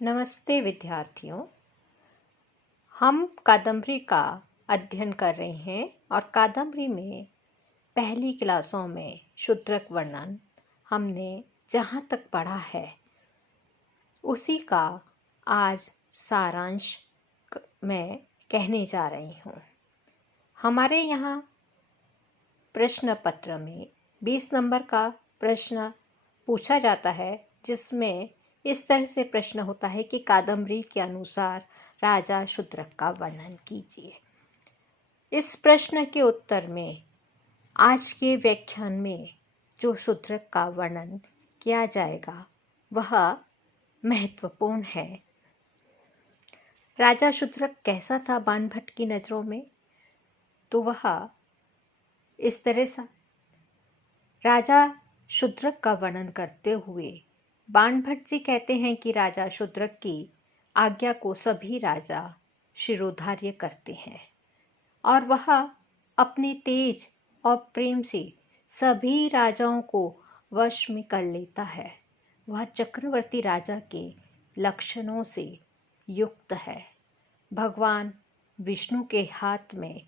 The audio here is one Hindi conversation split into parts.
नमस्ते विद्यार्थियों। हम कादम्बरी का अध्ययन कर रहे हैं और कादम्बरी में पहली क्लासों में शूद्रक वर्णन हमने जहाँ तक पढ़ा है उसी का आज सारांश मैं कहने जा रही हूँ। हमारे यहाँ प्रश्न पत्र में 20 नंबर का प्रश्न पूछा जाता है, जिसमें इस तरह से प्रश्न होता है कि कादम्बरी के अनुसार राजा शूद्रक का वर्णन कीजिए। इस प्रश्न के उत्तर में आज के व्याख्यान में जो शूद्रक का वर्णन किया जाएगा वह महत्वपूर्ण है। राजा शूद्रक कैसा था बाणभट्ट की नज़रों में? तो वह इस तरह से राजा शूद्रक का वर्णन करते हुए बाणभट्ट जी कहते हैं कि राजा शूद्रक की आज्ञा को सभी राजा शिरोधार्य करते हैं और वह अपने तेज और प्रेम से सभी राजाओं को वश में कर लेता है। वह चक्रवर्ती राजा के लक्षणों से युक्त है। भगवान विष्णु के हाथ में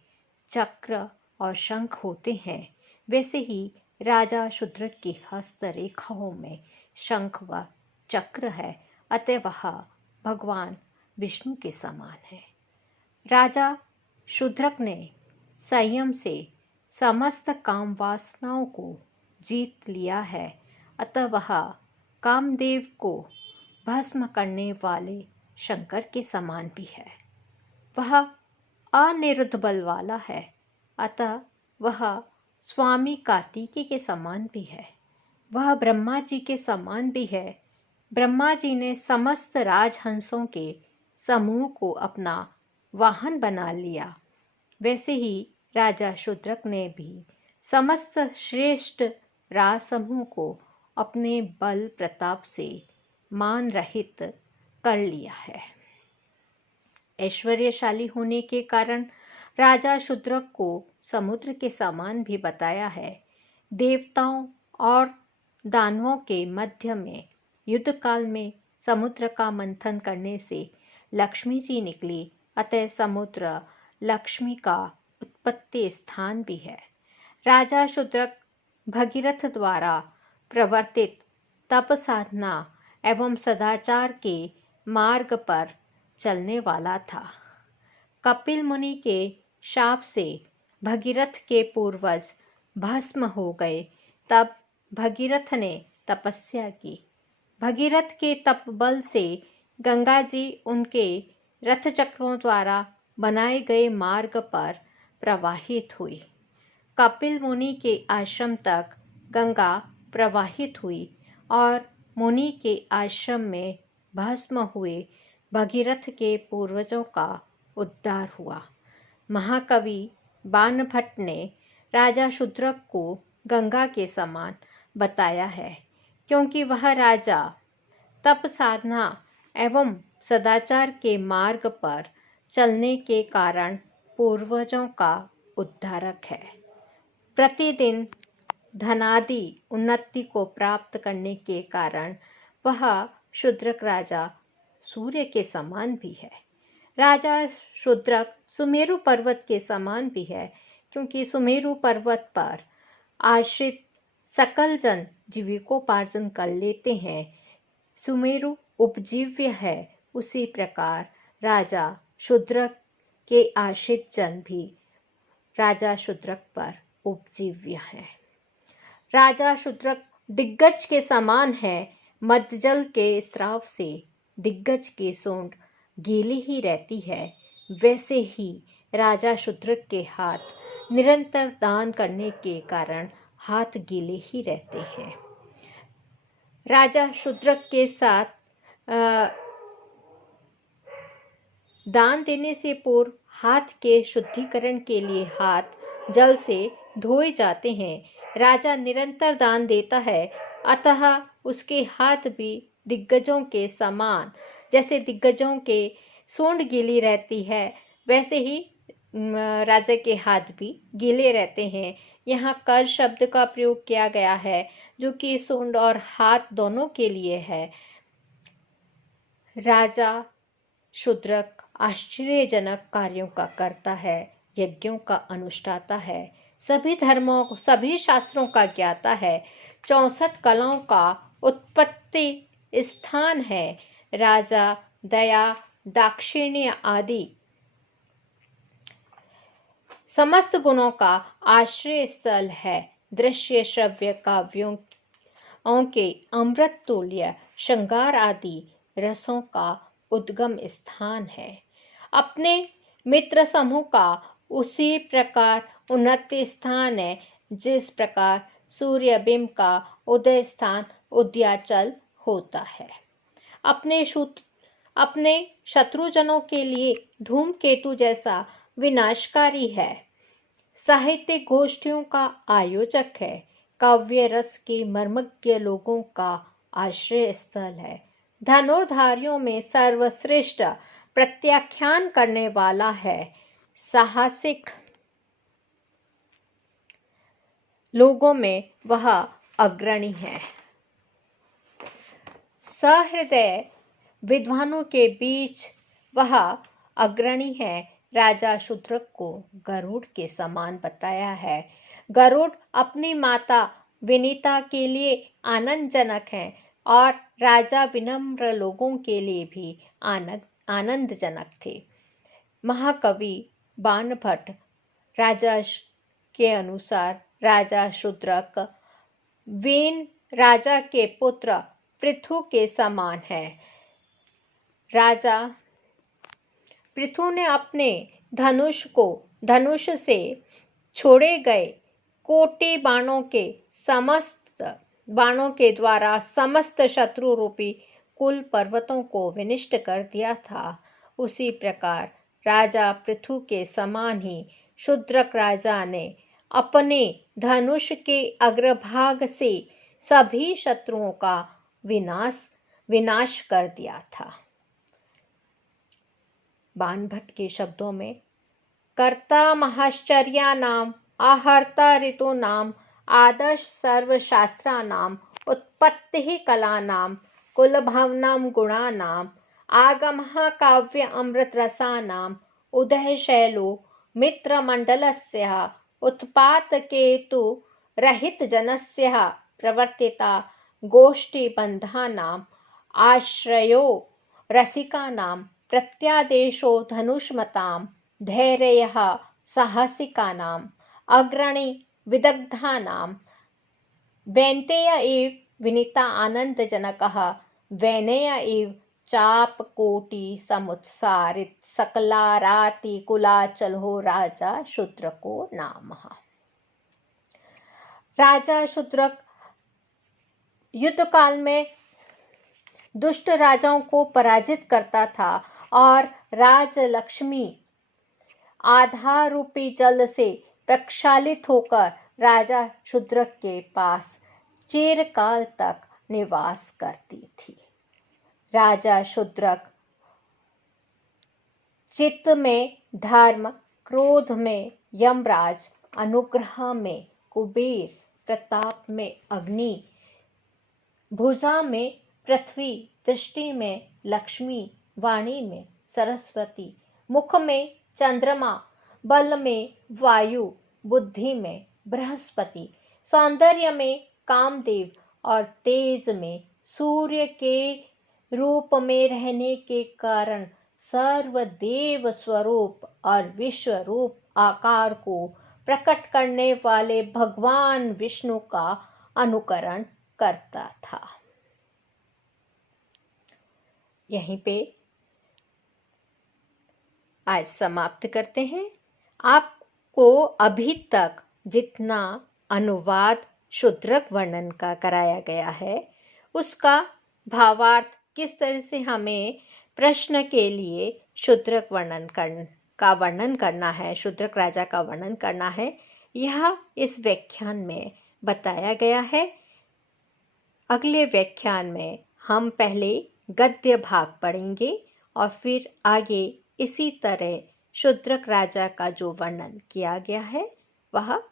चक्र और शंख होते हैं, वैसे ही राजा शूद्रक की हस्तरेखाओं में शंख व चक्र है, अतः वह भगवान विष्णु के समान है। राजा शूद्रक ने संयम से समस्त काम वासनाओं को जीत लिया है, अतः वह कामदेव को भस्म करने वाले शंकर के समान भी है। वह अनिरुद्ध बल वाला है, अतः वह स्वामी कार्तिकेय के समान भी है। वह ब्रह्मा जी के समान भी है। ब्रह्मा जी ने समस्त राजहंसों के समूह को अपना वाहन बना लिया, वैसे ही राजा शूद्रक ने भी समस्त श्रेष्ठ राज समूह को अपने बल प्रताप से मान रहित कर लिया है। ऐश्वर्यशाली होने के कारण राजा शूद्रक को समुद्र के समान भी बताया है। देवताओं और दानवों के मध्य में युद्ध काल में समुद्र का मंथन करने से लक्ष्मी जी निकली, अतः समुद्र लक्ष्मी का उत्पत्ति स्थान भी है। राजा शूद्रक भगीरथ द्वारा प्रवर्तित तप साधना एवं सदाचार के मार्ग पर चलने वाला था। कपिल मुनि के शाप से भगीरथ के पूर्वज भस्म हो गए, तब भगीरथ ने तपस्या की। भगीरथ के तप बल से गंगा जी उनके रथ चक्रों द्वारा बनाए गए मार्ग पर प्रवाहित हुई। कपिल मुनि के आश्रम तक गंगा प्रवाहित हुई और मुनि के आश्रम में भस्म हुए भगीरथ के पूर्वजों का उद्धार हुआ। महाकवि बाणभट्ट ने राजा शूद्रक को गंगा के समान बताया है, क्योंकि वह राजा तप साधना एवं सदाचार के मार्ग पर चलने के कारण पूर्वजों का उद्धारक है। प्रतिदिन धनादि उन्नति को प्राप्त करने के कारण वह शूद्रक राजा सूर्य के समान भी है। राजा शूद्रक सुमेरु पर्वत के समान भी है, क्योंकि सुमेरु पर्वत पर आश्रित सकल जन जीविकोपार्जन कर लेते हैं। सुमेरु उपजीव्य है, उसी प्रकार राजा शूद्रक के आश्रित जन भी राजा शूद्रक पर उपजीव्य है। राजा शूद्रक दिग्गज के समान है। मध्यजल के स्राव से दिग्गज की सूंड गीली ही रहती है, वैसे ही राजा शूद्रक के हाथ निरंतर दान करने के कारण हाथ गीले ही रहते हैं। राजा शूद्रक के साथ दान देने से पूर्व हाथ के शुद्धिकरण के लिए हाथ जल से धोए जाते हैं। राजा निरंतर दान देता है, अतः उसके हाथ भी दिग्गजों के समान, जैसे दिग्गजों के सूंड गीली रहती है, वैसे ही राजा के हाथ भी गीले रहते हैं। यहाँ कर शब्द का प्रयोग किया गया है, जो कि सूंड और हाथ दोनों के लिए है। राजा शूद्रक आश्चर्यजनक कार्यों का करता है, यज्ञों का अनुष्ठाता है, सभी धर्मों सभी शास्त्रों का ज्ञाता है, 64 कलाओं का उत्पत्ति स्थान है। राजा दया दाक्षिण्य आदि समस्त गुणों का आश्रय स्थल है। दृश्य श्रव्य काव्यों के अमृत तुल्य श्रृंगार आदि रसों का उद्गम स्थान है। अपने मित्र समूह का उसी प्रकार उन्नत स्थान है जिस प्रकार सूर्य बिंब का उदय स्थान उदयाचल होता है। अपने शत्रुजनों के लिए धूमकेतु जैसा विनाशकारी है। साहित्यिक गोष्ठियों का आयोजक है। काव्य रस के मर्मज्ञ लोगों का आश्रय स्थल है। धनुर्धारियों में सर्वश्रेष्ठ प्रत्याख्यान करने वाला है। साहसिक लोगों में वह अग्रणी है। सहृदय विद्वानों के बीच वह अग्रणी है। राजा शूद्रक को गरुड़ के समान बताया है। गरुड़ अपनी माता विनीता के लिए आनंदजनक है और राजा विनम्र लोगों के लिए भी आनंदजनक थे। महाकवि बाणभट्ट राजा के अनुसार राजा शूद्रक वेन राजा के पुत्र पृथु के समान है। राजा पृथु ने अपने धनुष से छोड़े गए कोटि बाणों के द्वारा समस्त शत्रु रूपी कुल पर्वतों को विनष्ट कर दिया था। उसी प्रकार राजा पृथु के समान ही शूद्रक राजा ने अपने धनुष के अग्रभाग से सभी शत्रुओं का विनाश कर दिया था। बाणभट्ट के शब्दों में कर्ता महाश्चर्या नाम आहर्ता ऋतु नाम आदर्श सर्वशास्त्रा नाम उत्पत्ति कला नाम कुलभवनम गुणा नाम आगमः काव्य अमृत रसा नाम उदय शैलो मित्र मंडलस्य उत्पात केतु रहित जनस्य प्रवर्तिता गोष्ठी बंधा नाम आश्रयो रसिका नाम प्रत्यादेशो धनुष्मतां धैर्यः साहसिकानां अग्रणी विदग्धानां वैन्तेय इव विनीता आनंदजनकः वैनेय इव चापकोटि समुत्सारित सकलाराति कुलाचलो राजा शूद्रको नामः। राजा शूद्रक युद्ध काल में दुष्ट राजाओं को पराजित करता था और राजलक्ष्मी आधार रूपी जल से प्रक्षालित होकर राजा शूद्रक के पास चिरकाल तक निवास करती थी। राजा शूद्रक चित्त में धर्म, क्रोध में यमराज, अनुग्रह में कुबेर, प्रताप में अग्नि, भुजा में पृथ्वी, दृष्टि में लक्ष्मी, वाणी में सरस्वती, मुख में चंद्रमा, बल में वायु, बुद्धि में बृहस्पति, सौंदर्य में कामदेव और तेज में सूर्य के रूप में रहने के कारण सर्वदेव स्वरूप और विश्व रूप आकार को प्रकट करने वाले भगवान विष्णु का अनुकरण करता था। यहीं पे आज समाप्त करते हैं। आपको अभी तक जितना अनुवाद शूद्रक वर्णन का कराया गया है उसका भावार्थ किस तरह से हमें प्रश्न के लिए शूद्रक का वर्णन करना है, शूद्रक राजा का वर्णन करना है, यह इस व्याख्यान में बताया गया है। अगले व्याख्यान में हम पहले गद्य भाग पढ़ेंगे और फिर आगे इसी तरह शूद्रक राजा का जो वर्णन किया गया है वह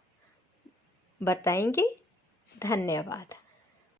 बताएंगे। धन्यवाद।